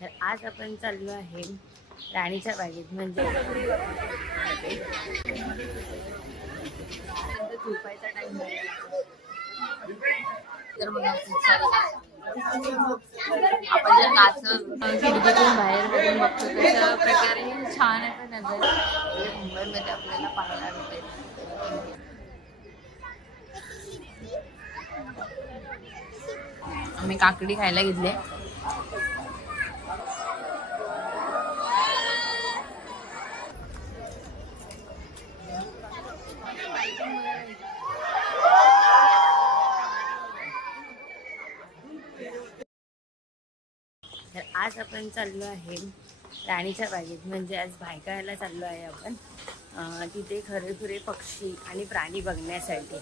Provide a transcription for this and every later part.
तर आज आपण चाललो आहे राणीच्या बागेत, म्हणजे झोपायचा टाइम तर बघा खूप सारे आपण जर काच खिडकीतून बाहेर बघून बघतो तशा प्रकारे छान आहे नजर मुंबईमध्ये आपल्याला पाहायला मिळते. आम्ही काकडी खायला घेतले. तर आज आपण चाललो आहे राणीच्या बागेत, म्हणजे आज भायखळ्याला चाललो आहे आपण. तिथे खरेखुरे पक्षी आणि प्राणी बघण्यासाठी.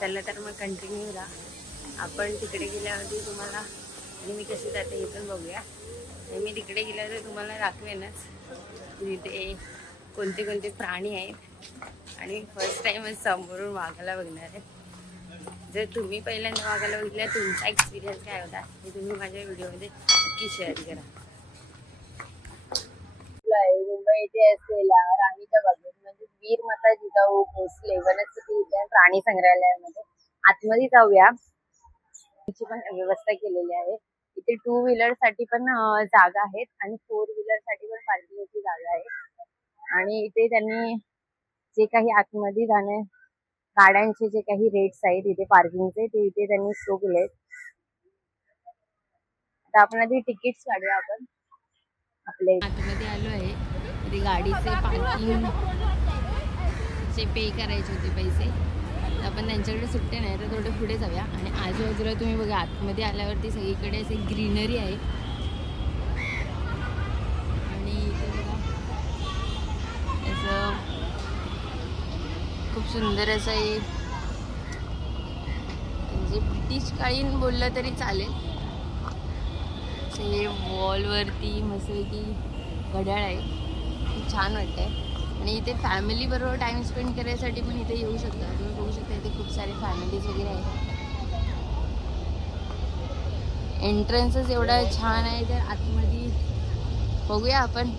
चला तर मग कंटिन्यू राहा. आपण तिकडे गेल्यावरती तुम्हाला आणि मी कशी जाते हे पण बघूया. मी तिकडे गेल्यावर तुम्हाला दाखवेनच तिथे कोणते कोणते प्राणी आहेत. आणि फर्स्ट टाइमच समोरून वाघाला बघणार आहे. जर तुम्ही पहिल्यांदा वाघाला बघितल्या तुमचा एक्सपिरियन्स काय होता हे तुम्ही माझ्या व्हिडिओमध्ये नक्की शेअर करा. मुंबई येथे असलेल्या राणीच्या बागेत म्हणजे वीर माता जिजाऊ भोसले वनस्पती उद्यान प्राणी संग्रहालयामध्ये आतमध्ये जाऊया. त्याची पण व्यवस्था केलेली आहे. इथे 2 व्हीलर साठी पण जागा आहेत आणि 4 व्हीलर साठी पण पार्किंगची जागा आहे. आणि इथे त्यांनी जे काही आतमध्ये जाणे गाड्यांचे जे काही रेट्स आहेत इथे पार्किंगचे ते इथे त्यांनी शो केले. आता आपण आधी तिकीट्स काढूया. आपण आपल्या आतमध्ये आलो आहे. ते गाडीचे पार्किंग चे पे करायचे होते पैसे. आपण त्यांच्याकडे सुट्टे नाही तर थोडे पुढे जाऊया. आणि आजूबाजूला तुम्ही बघा आतमध्ये आल्यावरती सगळीकडे असे ग्रीनरी आहे. आणि इथे बघा असं खूप सुंदर असं एक म्हणजे ब्रिटिश काळीन बोललं तरी चालेल. हे वॉलवरती मस्तपैकी घड्याळ आहे. खूप छान वाटतंय. आणि इथे फॅमिली बरोबर टाइम स्पेंड करायसाठी पण इथे येऊ शकता. तुम्ही बघू शकता इथे खूप सारे फॅमिलीज वगैरे आहेत. एंट्रन्सच एवढा छान आहे. तर आतमध्ये बघूया आपण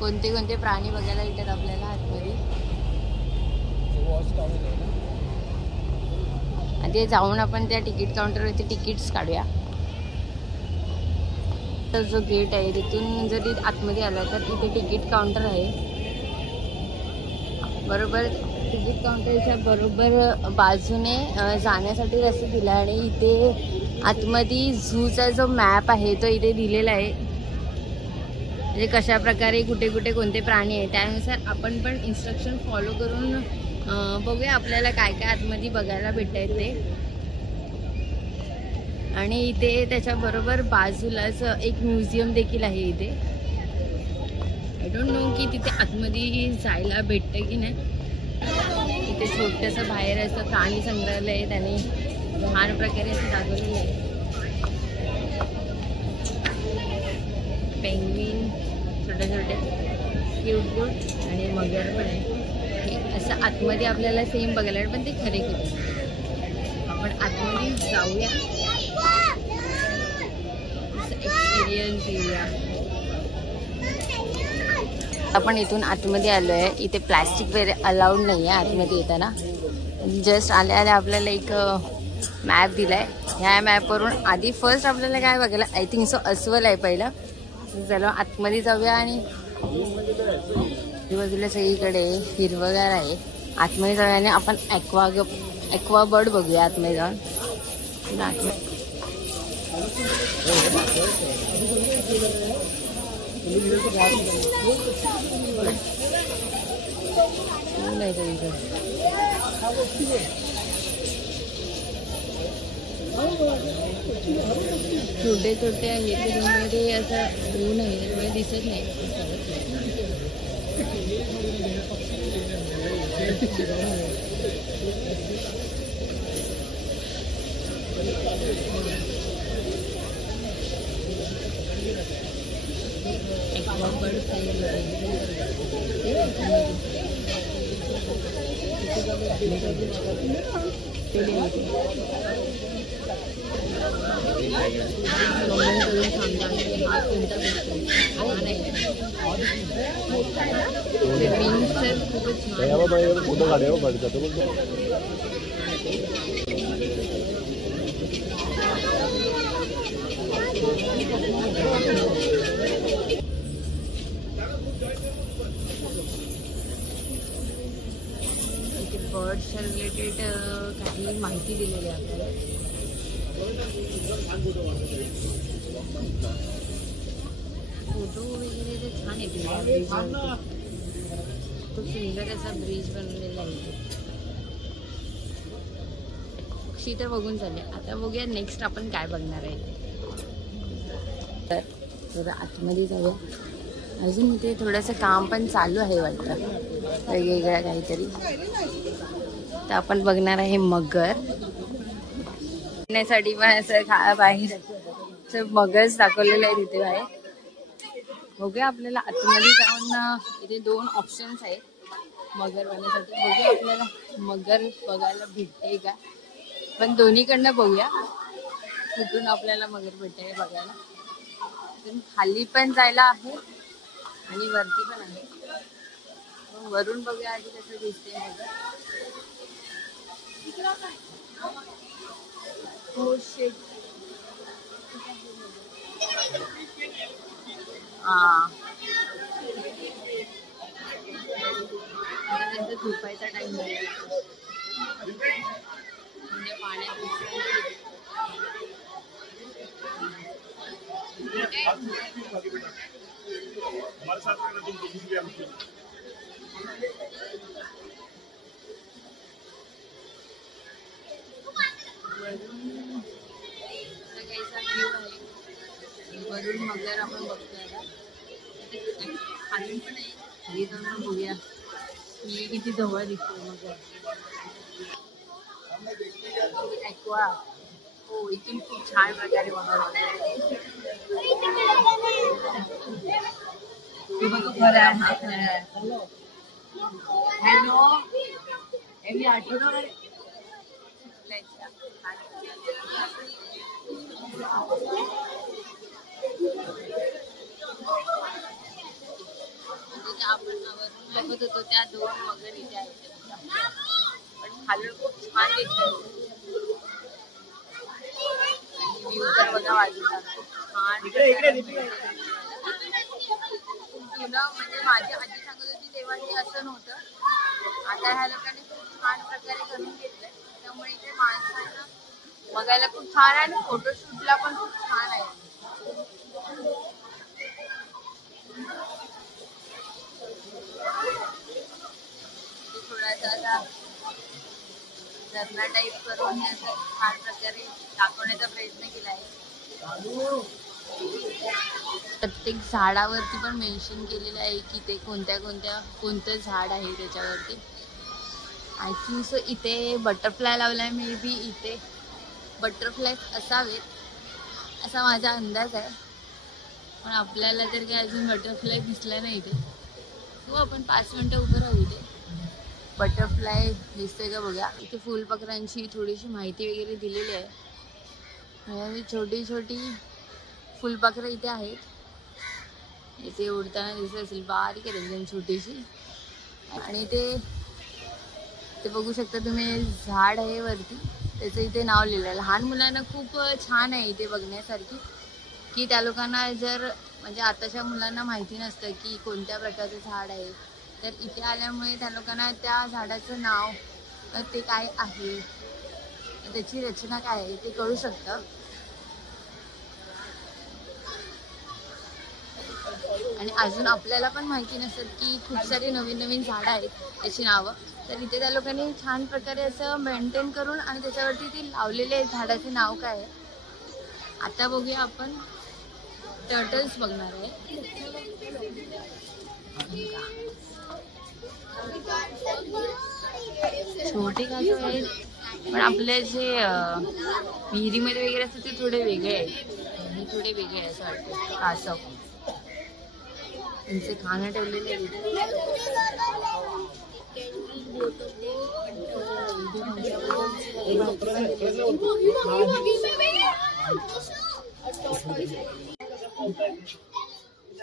कोणते कोणते प्राणी बघायला येतात आपल्याला आतमध्ये. आधी जाऊन आपण त्या तिकीट काउंटरवरती तिकीट्स काढूया. तर जो गेट आहे तिथून जरी आतमध्ये आला तर इथे तिकीट काउंटर आहे. बरोबर तिकीट काउंटरच्या बरोबर बाजूने जाण्यासाठी रस्ता दिला. आणि इथे आतमध्ये झूचा जो मॅप आहे तो इथे दिलेला आहे. म्हणजे कशा प्रकारे कुठे कुठे कोणते प्राणी आहे त्यानुसार आपण पण इन्स्ट्रक्शन फॉलो करून बघूया आपल्याला काय काय आतमध्ये बघायला भेटत ते. आणि इथे त्याच्याबरोबर बाजूलाच एक म्युझियम देखील आहे. इथे आय डोंट नो की तिथे आतमध्ये जायला भेटतं की नाही. तिथे छोटंसं बाहेर असं प्राणी संग्रहालय त्याने छान प्रकारे असं दाखवलेलं आहे. पेंग्विन छोटे छोटे क्यूट क्यूट आणि मगर पण आहे. असं आतमध्ये आपल्याला सेम बघायला पण ते खरे खरे. आपण आतमध्ये जाऊया एक्सपिरियन्स घेऊया. आपण इथून आतमध्ये आलो आहे. इथे प्लॅस्टिक वगैरे अलाउड नाही आहे आतमध्ये येताना. जस्ट आल्या आल्या आपल्याला एक मॅप दिला आहे. ह्या मॅपवरून आधी फर्स्ट आपल्याला काय बघायला आय थिंक सो अस्वल आहे पहिलं. चला आतमध्ये जाऊया. आणि बाजूला सगळीकडे हिरवगार आहे. आतमध्ये जाऊया आणि आपण ॲक्वा बर्ड बघूया आतमध्ये जाऊन. छोटे छोटे आहेत त्याच्यामध्ये असं ऊन आहे त्यामुळे दिसत नाही. बर्ड्सच्या रिलेटेड काही माहिती दिलेली आहे आपल्याला. फोटो वगैरे तर छान येते. खूप सुंदर असा ब्रिज बनवलेला आहे. पक्षी तर बघून झाले. आता बघूया नेक्स्ट आपण काय बघणार आहे. तर आतमध्ये जाऊया. अजून इथे थोडंसं काम पण चालू आहे वाटतं, वेगवेगळ्या काहीतरी. तर आपण बघणार आहे मगर. साठी पण असं बाहेर मगरच दाखवलेलं आहे तिथे बाहेर. बघूया आपल्याला आतमध्ये जाऊन. इथे 2 ऑप्शन्स आहेत मगर बघण्यासाठी. बघूया आपल्याला मगर बघायला भेटते का, पण दोन्हीकडनं बघूया कुठून आपल्याला मगर भेटते बघायला. खाली पण जायला आहे आणि वरती पण आहे. वरून बघूया आधी कसं दिसते मगर. हो शेट. त्यांचा झोपायचा टाइम झाला म्हणजे पाण्यात. वरून मगर आपण बघतोय आता. खाली पण आहे. खाली जाऊन बघूया मी किती जवळ दिसतोय मगर. ॲक्वा. हो, इथून खूप छान प्रकारे मगर हॅलो. मी आठवण आपण बघत होतो त्या 2 मगर इथे आहेत. पण खालून खूप छान दिसत. व्ह्यू तर बघा बाजूला छान. जुनं म्हणजे माझी आजी सांगत होती तेव्हा ते असं नव्हतं. आता ह्या लोकांनी खूप छान प्रकारे करून घेतलंय. त्यामुळे इथे माणसांना बघायला खूप छान आहे आणि फोटोशूटला पण खूप छान आहे. थोडासा झरणा टाईप करून छान प्रकारे दाखवण्याचा प्रयत्न केला आहे. प्रत्येक झाडावरती पण मेन्शन केलेलं आहे की ते कोणतं झाड आहे त्याच्यावरती. आय थिंक सो इथे बटरफ्लाय लावलाय. मे बी इथे बटरफ्लाय असावेत असा माझा अंदाज आहे. पण आपल्याला तर काय अजून बटरफ्लाय दिसला नाही इथे. हो, आपण 5 मिनिटं उभं राहू इथे. बटरफ्लाय दिसते का बघा. इथे फुलपाखरांची थोडीशी माहिती वगैरे दिलेली आहे. छोटी छोटी फुलपाखरं इथे आहेत. इथे उडताना दिसत असेल. बारीक आहे एकदम छोटीशी. आणि ते बघू शकता तुम्ही, झाड आहे वरती, त्याचं इथे नाव लिहिलं आहे. लहान मुलांना खूप छान आहे इथे बघण्यासारखी. की त्या लोकांना जर म्हणजे आताच्या मुलांना माहिती नसतं की कोणत्या प्रकारचं झाड आहे, तर इथे आल्यामुळे त्या लोकांना त्या झाडाचं नाव, ते काय आहे, त्याची रचना काय आहे ते कळू शकतं. आणि अजून आपल्याला पण माहिती नसतं की खूप सारी नवीन नवीन झाडं आहेत त्याची नावं. तर इथे त्या लोकांनी छान प्रकारे असं मेंटेन करून आणि त्याच्यावरती ती लावलेले झाडाचे नाव काय आहे. आता बघूया आपण टर्टल्स बघणार आहे. छोटे कासव आहेत, पण आपले जे विहिरीमध्ये वगैरे असतात ते थोडे वेगळे आहेत. थोडे वेगळे आहे असं वाटतं कासव. त्यांचे खाणं ठेवलेले आहे.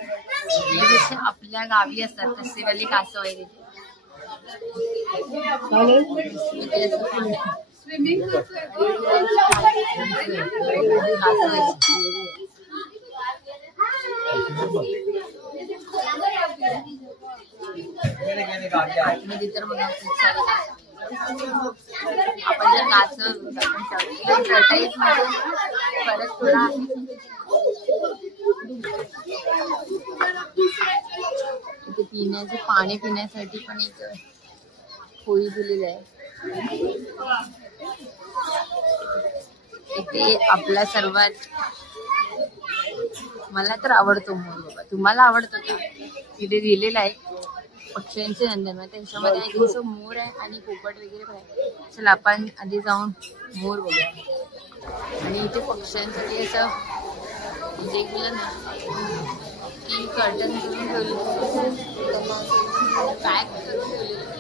जसे आपल्या गावी असतात तसे वाली कासव आहे तर बघा खूप सारे आपण जर कासव टर्टाईज मध्ये परत थोडा इथे पिण्याचे पाणी पिण्यासाठी पण एक होळी दिलेली आहे. इथे आपला सर्वात मला तर आवडतो मोर बाबा. तुम्हाला आवडतो का? इथे दिलेला आहे पक्ष्यांचे नंदन. त्याच्यामध्ये एक दिवस मोर आहे आणि पोपट वगैरे पण आहे. चला आपण आधी जाऊन मोर बघूया. आणि इथे पक्ष्यांसाठी असं इथे केलं ना की कर्टन करून ठेवले त्यांना पॅक करून ठेवलेलं.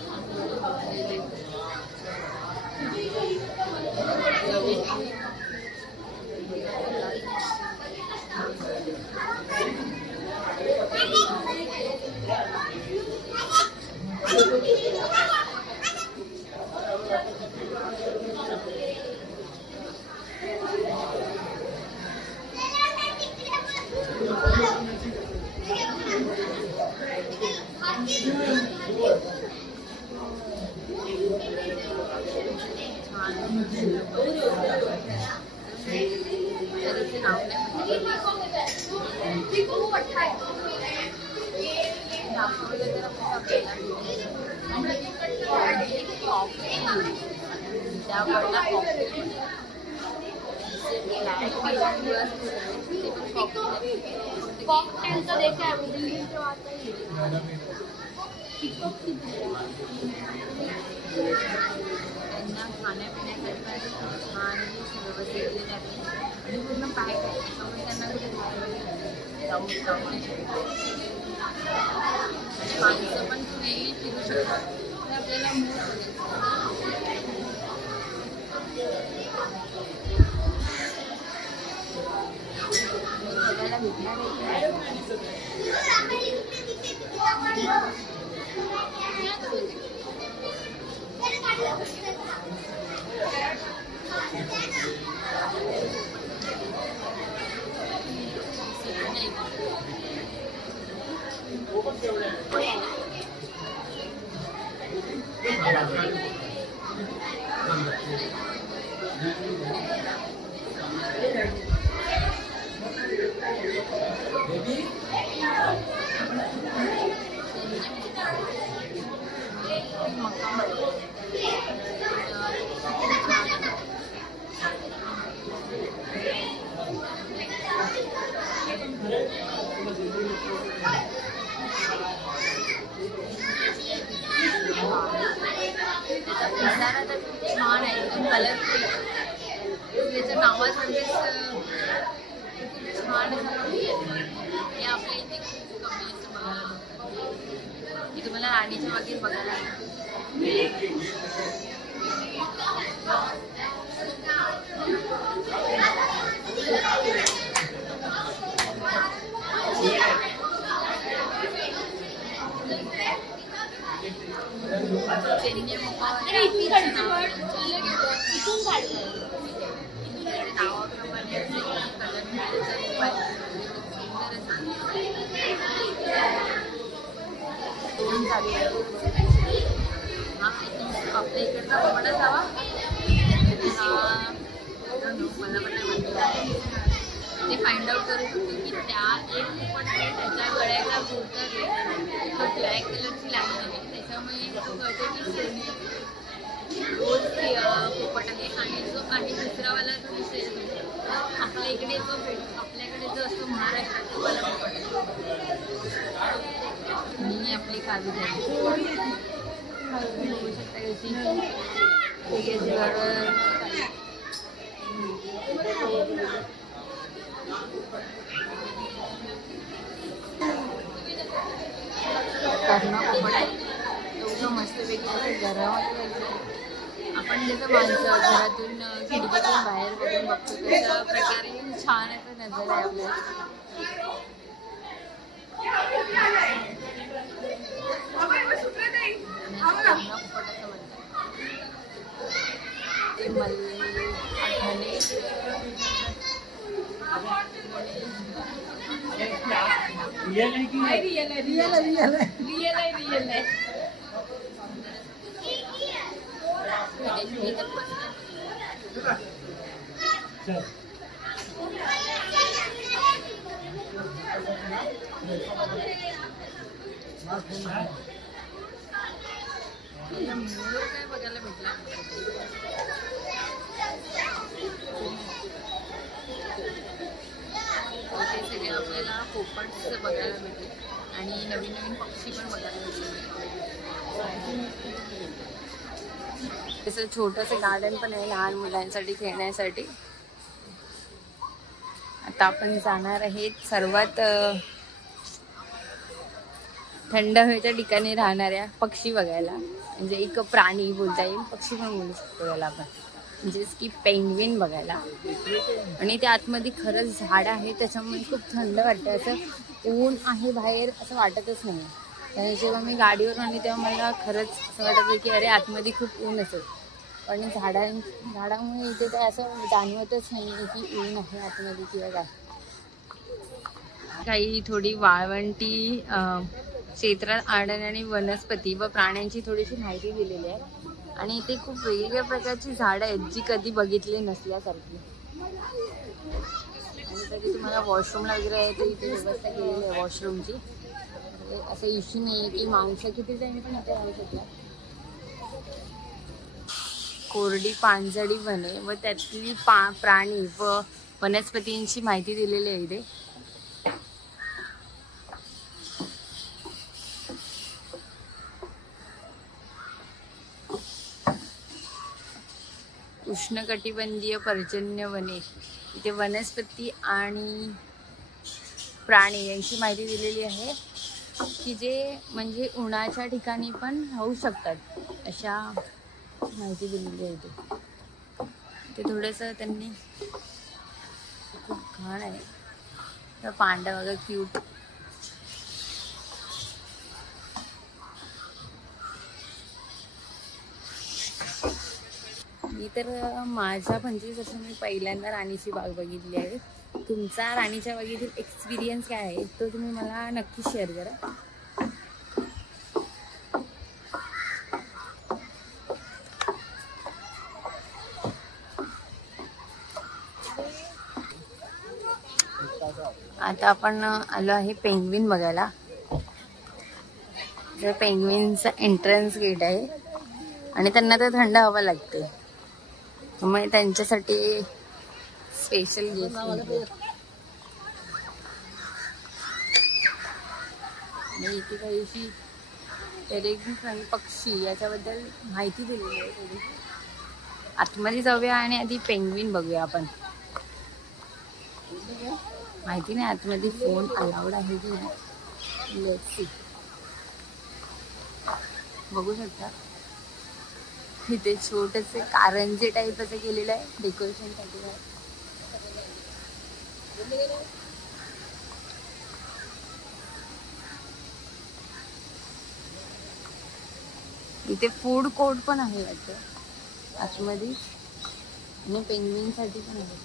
कॉकटेलचा देखा है त्यांना खाण्यापिण्यासाठी छान व्यवस्थित दिले जाते आणि पूर्ण पॅक आहे. त्यामुळे त्यांना माणसं पण फ्रीली फिरू शकतात. तर आपल्याला बघायला भेटणार आहे. छान आहे एकदम कलरफुल. त्याच्या नावासारखेच छान हे आपल्या इथे खूप कमी असतं बघायला. की तुम्हाला राणीच्या बागेत बघायला आपल्या इकडचा कोणाच हवा मला पण नाही माहिती. ते फाइंड आउट करू शकतो की त्या एक पोपट आहे त्याच्या गळ्याला बोलतात तो ब्लॅक कलरची लाईन आहे. त्याच्यामुळे तो कळतो की सोने तोच पोपट आहे. आणि जो आहे दुसरावाला जो दिसेल आपल्या इकडे जो आपल्याकडे जो असतो महाराष्ट्रात तो वाला पोपट आहे. मी आपली काजू झाली बघू शकता कशी करणं पोपट आहे. एवढं मस्तपैकी घरामध्ये आपण जसं माणसं घरातून खिडकीतून बाहेर बघून बघतो तशा प्रकारे छान असं नजर आहे आपल्याला. काय बघायला भेटला सगळे आपल्याला पोपट्स बघायला भेटले आणि नवीन नवीन पक्षी पण बघायला भेटले. तसं छोटंसं गार्डन पण आहे लहान मुलांसाठी खेळण्यासाठी. आता आपण जाणार आहेत सर्वात थंड हवेच्या ठिकाणी राहणाऱ्या पक्षी बघायला. म्हणजे एक प्राणी बोलता येईल, पक्षी पण बोलू शकतो याला आपण, म्हणजेच की पेंग्विन बघायला. आणि त्या आतमध्ये खरंच झाड आहे त्याच्यामुळे खूप थंड वाटतं. असं ऊन आहे बाहेर असं वाटतच नाही. आणि जेव्हा मी गाडीवर आली तेव्हा मला खरंच असं वाटतं की अरे आतमध्ये खूप ऊन असेल, पण झाडामुळे इथे काय असं जाणवतच नाही की ऊन आहे आतमध्ये किंवा काय. काही थोडी वाळवंटी क्षेत्रात आढळणारी वनस्पती व प्राण्यांची थोडीशी माहिती दिलेली आहे. आणि इथे खूप वेगवेगळ्या प्रकारची झाडं आहेत जी कधी बघितली नसल्यासारखी. आणि कधी तुम्हाला वॉशरूमला वगैरे आहे तर इथे व्यवस्था केलेली आहे वॉशरूमची. असं इश्यू नाही आहे की माणसं किती टाइम पण इथे राहू शकतात. कोरडी पानझडी वने व त्यातली प्राणी व वनस्पतींची माहिती दिलेली आहे इथे. उष्णकटिबंधीय पर्जन्य वने, इथे वनस्पती आणि प्राणी यांची माहिती दिलेली आहे की जे म्हणजे उन्हाच्या ठिकाणी पण राहू शकतात अशा माहिती दिलेली आहे इथे. ते थोडंसं त्यांनी खूप घाण आहे. पांडा वगैरे क्यूट. मी तर माझ्या 25 वर्ष मी पहिल्यांदा राणीची बाग बघितली आहे. तुमचा राणीच्या बागेतील एक्सपिरियन्स काय आहे तो तुम्ही मला नक्की शेअर करा. आता आपण आलो आहे पेंग्विन बघायला. तर पेंग्विनचा एंट्रन्स गेट आहे आणि त्यांना तर थंड हवा लागते, त्यामुळे त्यांच्यासाठी स्पेशल गेट. आणि इथे काहीशी पेरेग्रिन पक्षी याच्याबद्दल माहिती दिलेली आहे थोडी. आतमध्ये जाऊया आणि आधी पेंग्विन बघूया आपण. माहिती नाही आतमध्ये फोन अलाउड आहे की नाही. Let's see. बघू शकता इथे छोटेसे कारंजे टाईप असं केलेलं आहे डेकोरेशन साठी. इथे फूड कोर्ट पण आहे वाटतं आतमध्ये आणि पेंग्विन साठी पण आहे.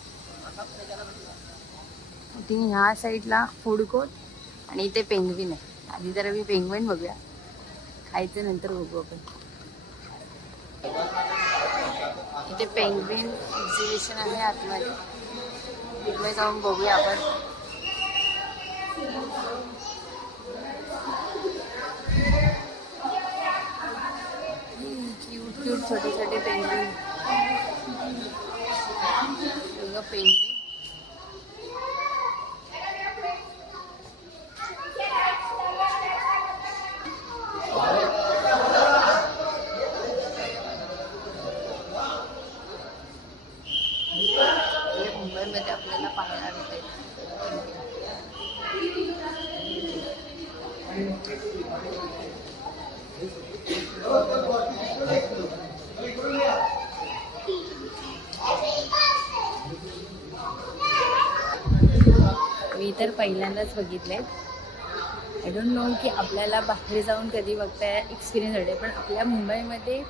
ह्या साईडला फूड कोर्ट आणि इथे पेंग्विन आहे. आधी जरा मी पेंग्विन बघूया, खायचं नंतर बघू आपण. इथे पेंग्विन एक्झिबिशन आहे आतमध्ये, तिकडे जाऊन बघूया आपण. क्यूट क्यूट छोटे छोटे पेंग्विन. पेंग्विन मुंबईमध्ये आपल्याला पाहायला मिळते. मी तर पहिल्यांदाच बघितले. आय डोंट नो की आपल्याला बाहेर जाऊन कधी बघताय एक्सपिरियन्स वाटते, पण आपल्या मुंबईमध्ये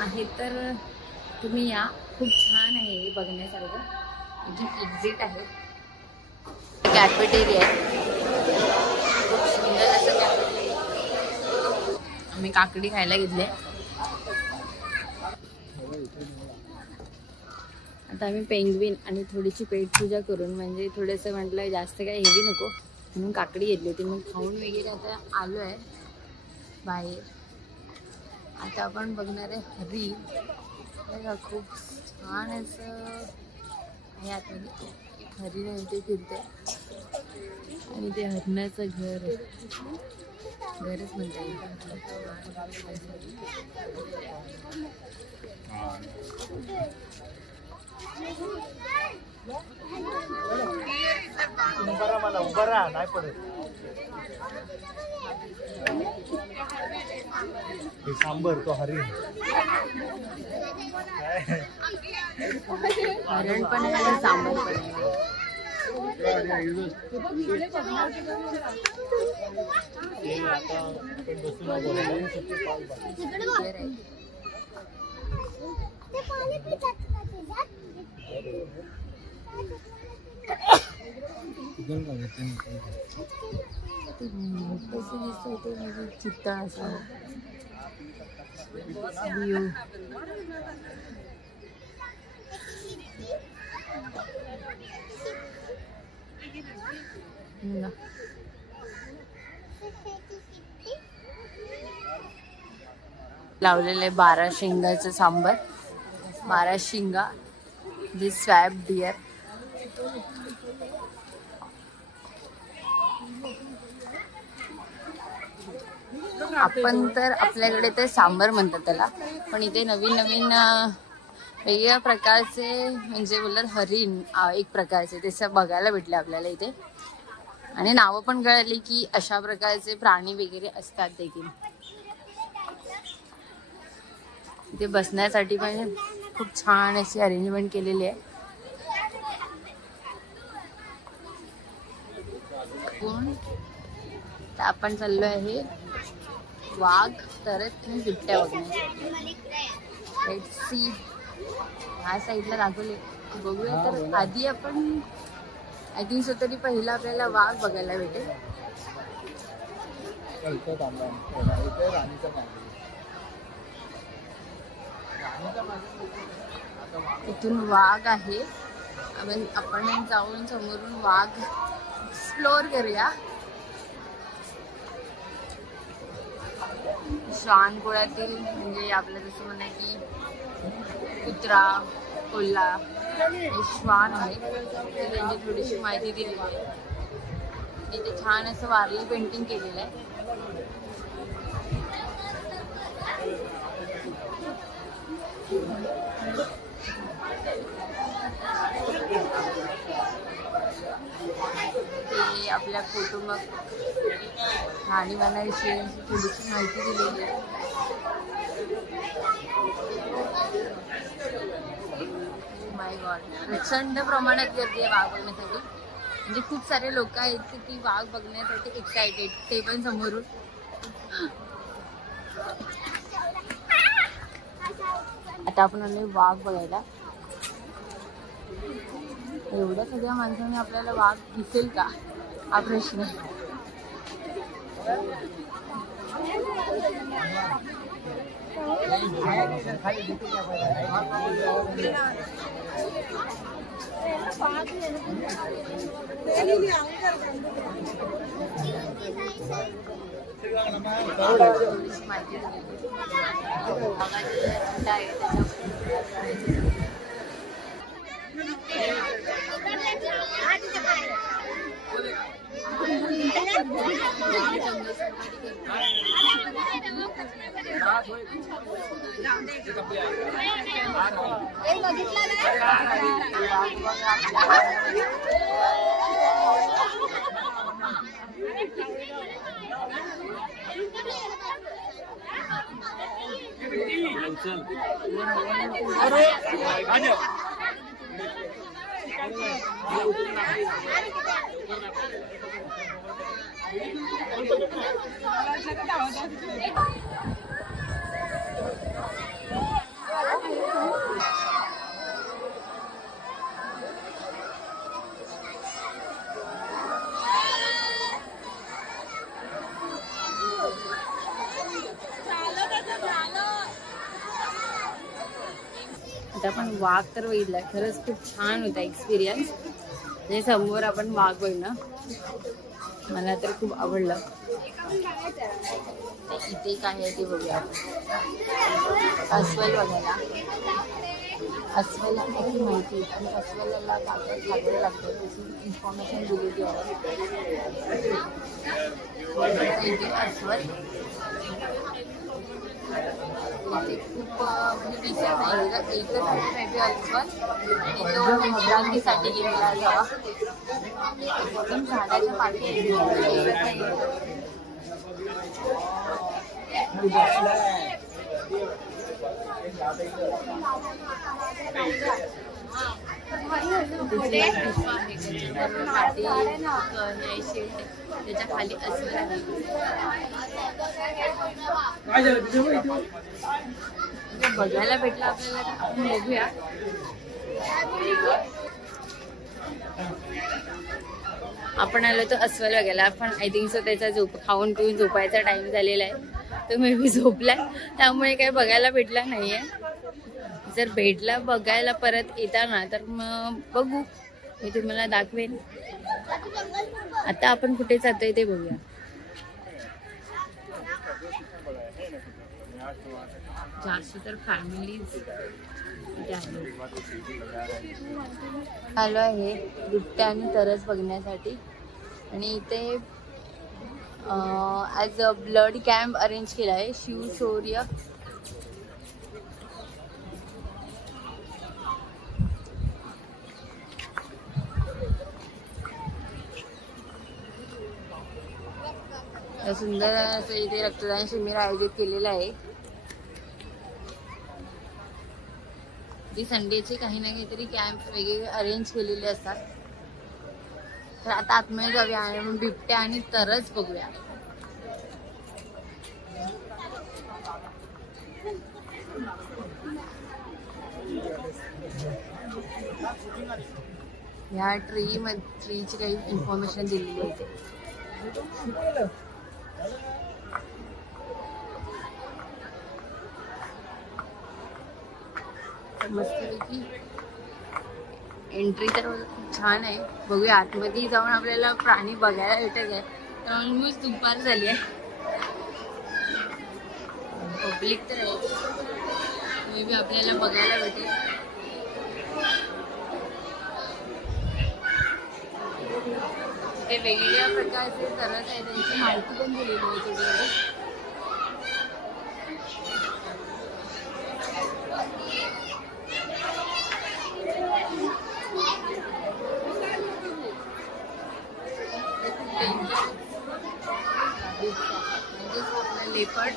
आहे तर तुम्ही या. खूप छान आहे बघण्यासारखं. जी एक्झिट आहे कॅफेटेरिया आहे, खूप मी काकडी खायला घेतले. आता आम्ही पेंग्विन आणि थोडीशी पेटपूजा करून म्हणजे थोडंसं म्हटलं जास्त काही हेवी नको म्हणून काकडी घेतली होती. मग खाऊन वगैरे आता आलो आहे बाहेर. आता आपण बघणार आहे हरी. खूप छान असं आहे आतमध्ये. एक हरिण आहे ते फिरते आणि ते हरणाचं घर आहे. घरच म्हणता येईल. उभा नाही पडत. सांबर तो हरिण हरण पण आहे आणि सांबर पण आहे. चित्ता असा व्ह्यू. लावलेलं आहे 12 शिंगाचं सांबर. 12 शिंगा जी स्वॅब डिअर. आपण तर आपल्याकडे ते सांबर म्हणतात त्याला, पण इथे नवीन नवीन वेगवेगळ्या प्रकारचे म्हणजे बोलतात हरिण एक प्रकारचे ते बघायला भेटले आपल्याला इथे. आणि नावं पण कळली की अशा प्रकारचे प्राणी वगैरे असतात देखील. इथे बसण्यासाठी पण खूप छान अशी अरेंजमेंट केलेली आहे. तर आपण चाललो आहे वाघ तरच बिबट्या बघण्यासाठी. Let's see. ह्या साईडला दाखवले बघूया. तर आधी आपण आय थिंक सो तरी पहिला आपल्याला वाघ बघायला भेटेल. इथून वाघ आहे. आपण जाऊन समोरून वाघ एक्सप्लोर करूया. श्वानकुळातील म्हणजे आपलं जसं म्हणा की कुत्रा कोल्हा हे श्वान आहे. त्यांची थोडीशी माहिती दिलेली आहे. इथे छान असं वारली पेंटिंग केलेलं आहे. ते आपल्या कुटुंब राहणीमानाविषयी थोडीशी माहिती दिलेली आहे. माय गॉड, प्रचंड प्रमाणात गर्दी आहे वाघ बघण्यासाठी. म्हणजे खूप सारे लोक आहेत की वाघ बघण्यासाठी एक्सायटेड. ते पण समोरून. आता आपण आलोय वाघ बघायला. एवढ्या सगळ्या माणसांनी आपल्याला वाघ दिसेल का हा प्रश्न. होता, पण वाघ तर बघितला. खरंच खूप छान होता एक्सपिरियन्स. म्हणजे समोर आपण वाघ बघणं, मला तर खूप आवडलं. इथे काय आहे ते बघूया. अस्वल बघायला, अस्वल याची माहिती आणि अस्वलाला काय खायला लागतं त्याची इन्फॉर्मेशन दिलेली आहे. इथे अस्वल इथे खूप म्हणजे दिसत नाही, एकच आहे मे बी अस्वल. तो विश्रांतीसाठी गेलेला असावा. एकदम झाडाच्या पाठी त्याच्या खाली अस्वल आहे. बघायला भेटलं आपल्याला, आपण बघूया. आपण आलो तो अस्वल बघायला, पण आय थिंक सो त्याचा खाऊन पिऊन झोपायचा टाइम झालेला आहे. तो मे बी झोपलाय, त्यामुळे काही बघायला भेटला नाहीये. जर भेटला बघायला परत येताना तर मग बघू, मी तुम्हाला दाखवेन. आता आपण कुठे जातोय ते बघूया. जास्त तर फॅमिलीज आलो आहे बिबट्या आणि तरस बघण्यासाठी. आणि इथे as a blood camp arrange केला आहे. शिवशौर्य सुंदर असं इथे रक्तदान शिबिर आयोजित केलेलं आहे. संडेचे काही ना काहीतरी कॅम्प वेगवेगळे अरेंज केलेले असतात. तर आता आतमध्ये जाऊया आणि मग बिबट्या आणि तरच बघूया. ह्या ट्रीची काही इन्फॉर्मेशन दिलेली आहे. मस्तपैकी एंट्री तर खूप छान आहे. बघूया आतमध्ये जाऊन आपल्याला प्राणी बघायला भेटत आहे. तर ऑलमोस्ट दुपार झाली आहे, पब्लिक तर आहे, मे बी आपल्याला बघायला भेटेल. ते वेगवेगळ्या प्रकारचे तरच आहे, त्यांची माहिती पण दिलेली आहे थोडी. लेपर्ड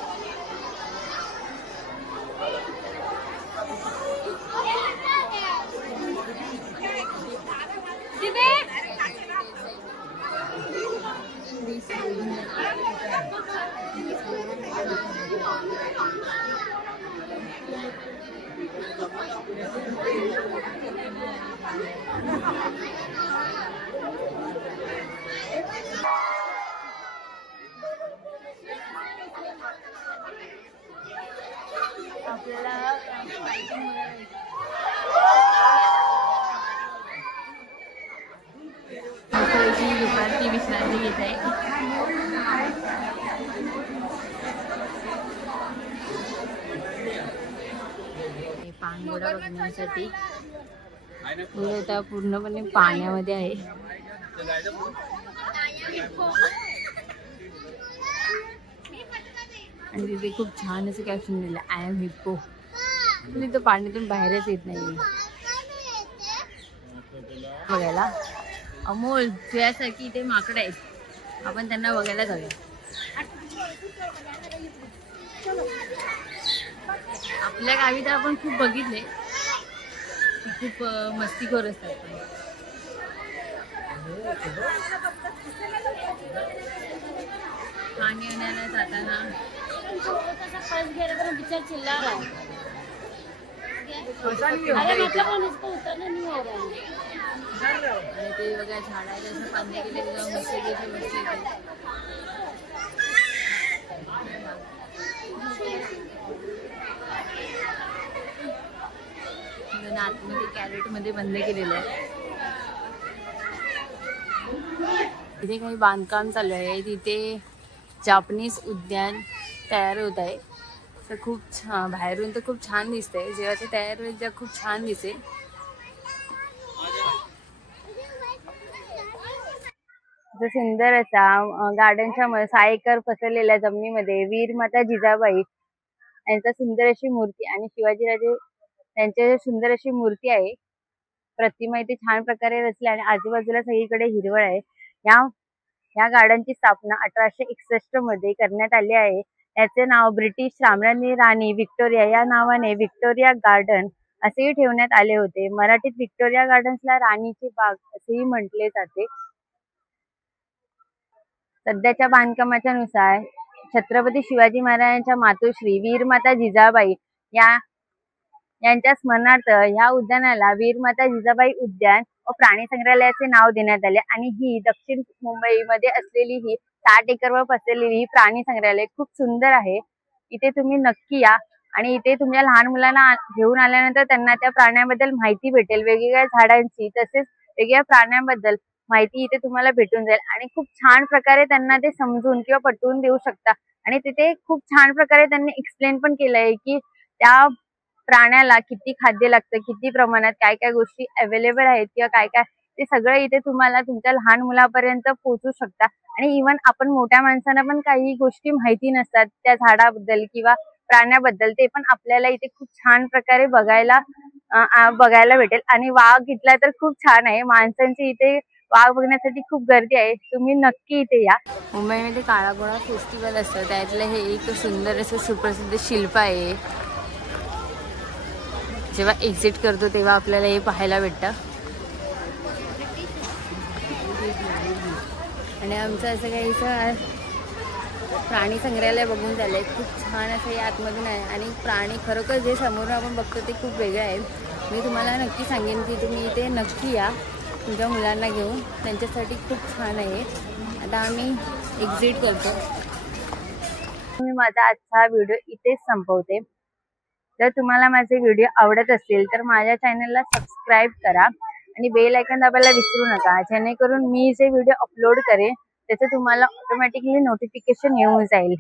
आपल्याला दुपारची विश्रांती घेत आहे. पाणघोडा बघण्यासाठी आता पूर्णपणे पाण्यामध्ये आहे. आणि तिथे खूप छान असं कॅप्शन दिलं, आय एम हिप्पो. तिथं पाण्यातून बाहेरच येत नाही बघायला. अमोल तुझ्यासारखी इथे माकडं आहेत, आपण त्यांना बघायला जाऊया. आपल्या गावी तर आपण खूप बघितले, खूप मस्तीखोर असतात. पाणी आणायला जाताना विचार चिल्ला रहा है. अरे मतलब उसको उतरना नहीं हो रहा है. आणि ते बघा झाडाला असं पाणी गेले त्यांना आतमध्ये कॅरेटमध्ये बंद केलेलं आहे. तिथे काही बांधकाम चालू आहे. तिथे जापनीज उद्यान तयार होत आहे. तर खूप बाहेरून तर खूप छान दिसतंय. जेव्हा ते तयार होईल तेव्हा खूप छान दिसेल. सुंदर असा गार्डनच्या 6 एकर पसरलेल्या जमिनीमध्ये वीर माता जिजाबाई यांचा सुंदर अशी मूर्ती आणि शिवाजीराजे त्यांचे सुंदर अशी मूर्ती आहे. प्रतिमा इथे छान प्रकारे रचली आणि आजूबाजूला सगळीकडे हिरवळ आहे. या गार्डनची स्थापना 1861 मध्ये करण्यात आली आहे. याचे नाव ब्रिटिश साम्राज्ञी राणी व्हिक्टोरिया या नावाने व्हिक्टोरिया गार्डन असेही ठेवण्यात आले होते. मराठीत व्हिक्टोरिया गार्डन्सला राणीची बाग असेही म्हटले जाते. सध्याच्या बांधकामाच्या नुसार छत्रपती शिवाजी महाराजांच्या मातोश्री वीरमाता जिजाबाई यांच्या स्मरणार्थ ह्या उद्यानाला वीरमाता जिजाबाई उद्यान व प्राणी संग्रहालयाचे नाव देण्यात आले. आणि ही दक्षिण मुंबईमध्ये असलेली ही 60 एकरवर पसरलेली ही प्राणी संग्रहालय खूप सुंदर आहे. इथे तुम्ही नक्की या आणि इथे तुमच्या लहान मुलांना घेऊन आल्यानंतर त्यांना त्या प्राण्यांबद्दल माहिती भेटेल. वेगवेगळ्या झाडांची तसेच वेगवेगळ्या प्राण्यांबद्दल माहिती इथे तुम्हाला भेटून जाईल आणि खूप छान प्रकारे त्यांना ते समजून किंवा पटवून देऊ शकता. आणि तिथे खूप छान प्रकारे त्यांनी एक्सप्लेन पण केलंय की त्या प्राण्याला किती खाद्य लागतं, किती प्रमाणात काय काय गोष्टी अवेलेबल आहेत किंवा काय काय ते सगळं इथे तुम्हाला तुमच्या लहान मुलापर्यंत पोहोचू शकता. आणि इव्हन आपण मोठ्या माणसांना पण काही गोष्टी माहिती नसतात त्या झाडाबद्दल किंवा प्राण्याबद्दल, ते पण आपल्याला इथे खूप छान प्रकारे बघायला भेटेल. आणि वाघ इथला तर खूप छान आहे. माणसांची इथे वाघ बघण्यासाठी खूप गर्दी आहे. तुम्ही नक्की इथे या. मुंबईमध्ये काळागोळा फेस्टिवल असतं, त्यातलं हे एक सुंदर असं सुप्रसिद्ध शिल्प आहे. जेव्हा एक्झिट करतो तेव्हा आपल्याला हे पाहायला भेटतं. आणि आमचं असं काही प्राणी संग्रहालय बघून झालंय. खूप छान असं हे आतमधून आहे आणि प्राणी खरोखर जे समोर आपण बघतो ते खूप वेगळं आहे. मी तुम्हाला नक्की सांगेन की तुम्ही इथे नक्की या तुमच्या मुलांना घेऊन. त्यांच्यासाठी खूप छान आहे. आता आम्ही एक्झिट करतो. मी माझा आजचा व्हिडिओ इथेच संपवते. जर तुम्हाला माझे व्हिडिओ आवडत असतील तर माझ्या चॅनलला सबस्क्राईब करा आणि बेल आयकॉन दाबायला विसरू नका, जेणेकरून मी जे व्हिडिओ अपलोड करेन त्याचे तुम्हाला ऑटोमॅटिकली नोटिफिकेशन येऊन जाईल.